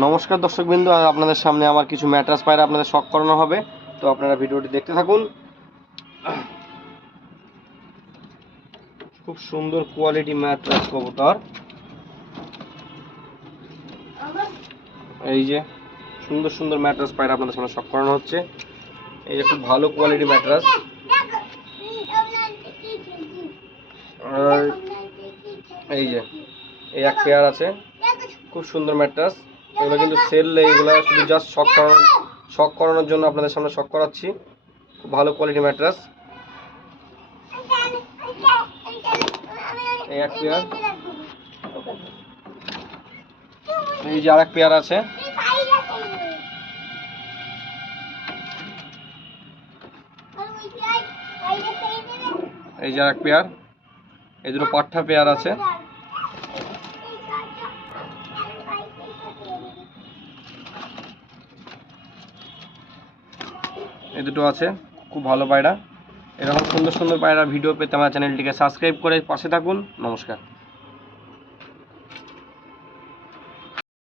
নমস্কার দর্শকবৃন্দ, আর আপনাদের সামনে আমার কিছু ম্যাট্রেস পায়রা আপনাদের শখ করানো হবে। তো আপনারা ভিডিওটি দেখতে থাকুন। খুব সুন্দর কোয়ালিটি ম্যাট্রেস কবুতর। এই যে সুন্দর সুন্দর ম্যাট্রেস পায়রা আপনাদের সামনে শখ করানো হচ্ছে। এই যে খুব ভালো কোয়ালিটি ম্যাট্রেস। আর এই যে এই এক পেয়ার আছে, খুব সুন্দর ম্যাট্রেস। এগুলো কিন্তু সেল, এইগুলো শুধু জাস্ট শখ করানোর জন্য আপনাদের সামনে শখ করাচ্ছি। খুব ভালো কোয়ালিটি ম্যাট্রেস। এই এক পেয়ার, এই যে আরেক পেয়ার আছে। এই যে আরেক পেয়ার, এই দুটো পাঠা পেয়ার আছে। এই দুটো আছে, খুব ভালো পায়রা। এরকম সুন্দর সুন্দর পায়রা ভিডিও পেতে আমার চ্যানেলটিকে সাবস্ক্রাইব করে পাশে থাকুন। নমস্কার।